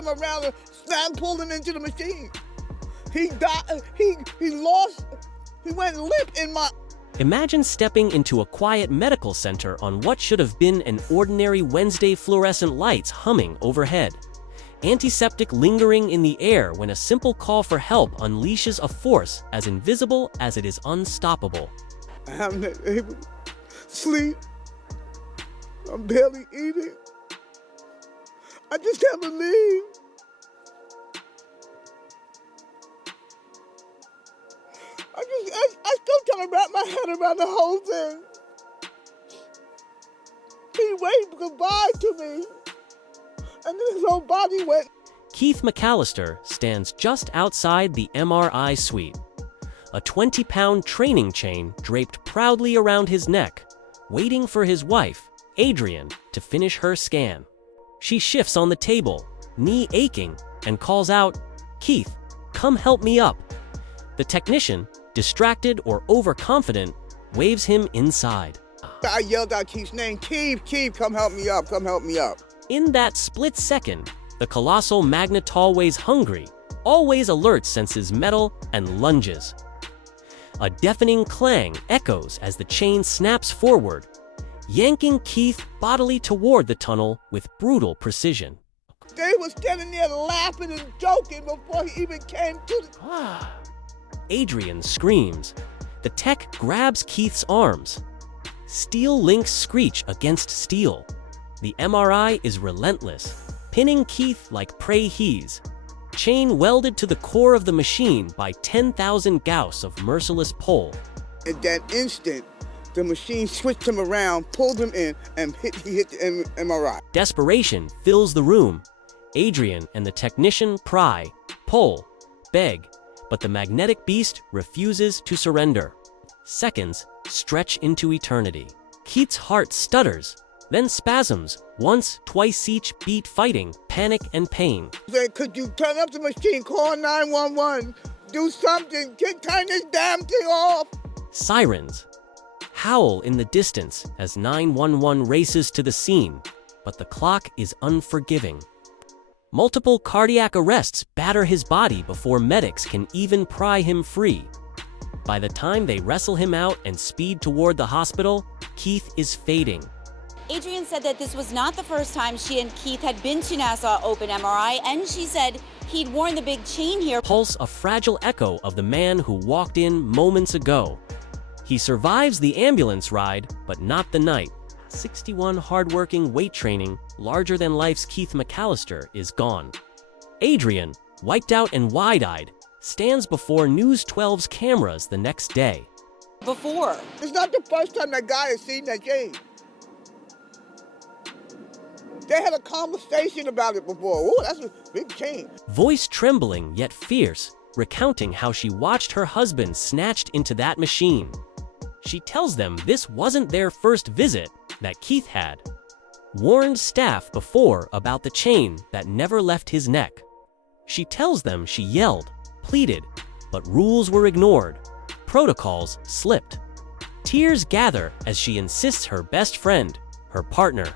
him around and pulled him into the machine. He died. He went limp in my... Imagine stepping into a quiet medical center on what should have been an ordinary Wednesday, fluorescent lights humming overhead. Antiseptic lingering in the air when a simple call for help unleashes a force as invisible as it is unstoppable. I'm not able to sleep. I'm barely eating. I just can't believe. I still trying to wrap my head around the whole thing. He waved goodbye to me, and then his whole body went. Keith McAllister stands just outside the MRI suite. A 20-pound training chain draped proudly around his neck, waiting for his wife, Adrian, to finish her scan. She shifts on the table, knee aching, and calls out, "Keith, come help me up." The technician, distracted or overconfident, waves him inside. I yelled out Keith's name, "Keith, Keith, come help me up, come help me up." In that split second, the colossal magnet always hungry, always alert senses metal and lunges. A deafening clang echoes as the chain snaps forward, yanking Keith bodily toward the tunnel with brutal precision. They were standing there laughing and joking before he even came to the... Adrian screams. The tech grabs Keith's arms. Steel links screech against steel. The MRI is relentless, pinning Keith like prey he's. Chain welded to the core of the machine by 10,000 Gauss of merciless pull. At that instant, the machine switched him around, pulled him in, and he hit the MRI. Desperation fills the room. Adrian and the technician pry, pull, beg, but the magnetic beast refuses to surrender. Seconds stretch into eternity. Keith's heart stutters, then spasms, once, twice each beat fighting panic and pain. Could you turn up the machine, call 911, do something, turn this damn thing off? Sirens howl in the distance as 911 races to the scene, but the clock is unforgiving. Multiple cardiac arrests batter his body before medics can even pry him free. By the time they wrestle him out and speed toward the hospital, Keith is fading. Adrian said that this was not the first time she and Keith had been to Nassau Open MRI, and she said he'd worn the big chain here. Pulse a fragile echo of the man who walked in moments ago. He survives the ambulance ride, but not the night. 61 hardworking weight training, larger-than-life's Keith McAllister is gone. Adrian, wiped out and wide-eyed, stands before News 12's cameras the next day. Before. It's not the first time that guy has seen that chain. They had a conversation about it before. Ooh, that's a big chain. Voice trembling yet fierce, recounting how she watched her husband snatched into that machine. She tells them this wasn't their first visit that Keith had. Warned staff before about the chain that never left his neck. She tells them she yelled, pleaded, but rules were ignored. Protocols slipped. Tears gather as she insists her best friend, her partner,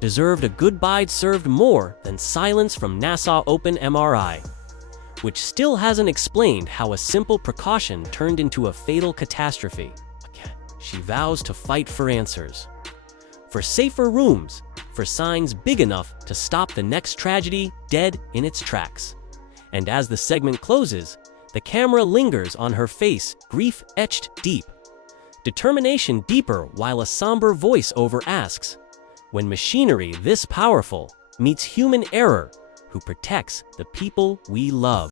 deserved a goodbye served more than silence from Nassau Open MRI, which still hasn't explained how a simple precaution turned into a fatal catastrophe. She vows to fight for answers, for safer rooms, for signs big enough to stop the next tragedy dead in its tracks. And as the segment closes, the camera lingers on her face, grief etched deep. Determination deeper while a somber voice-over asks, when machinery this powerful meets human error, who protects the people we love?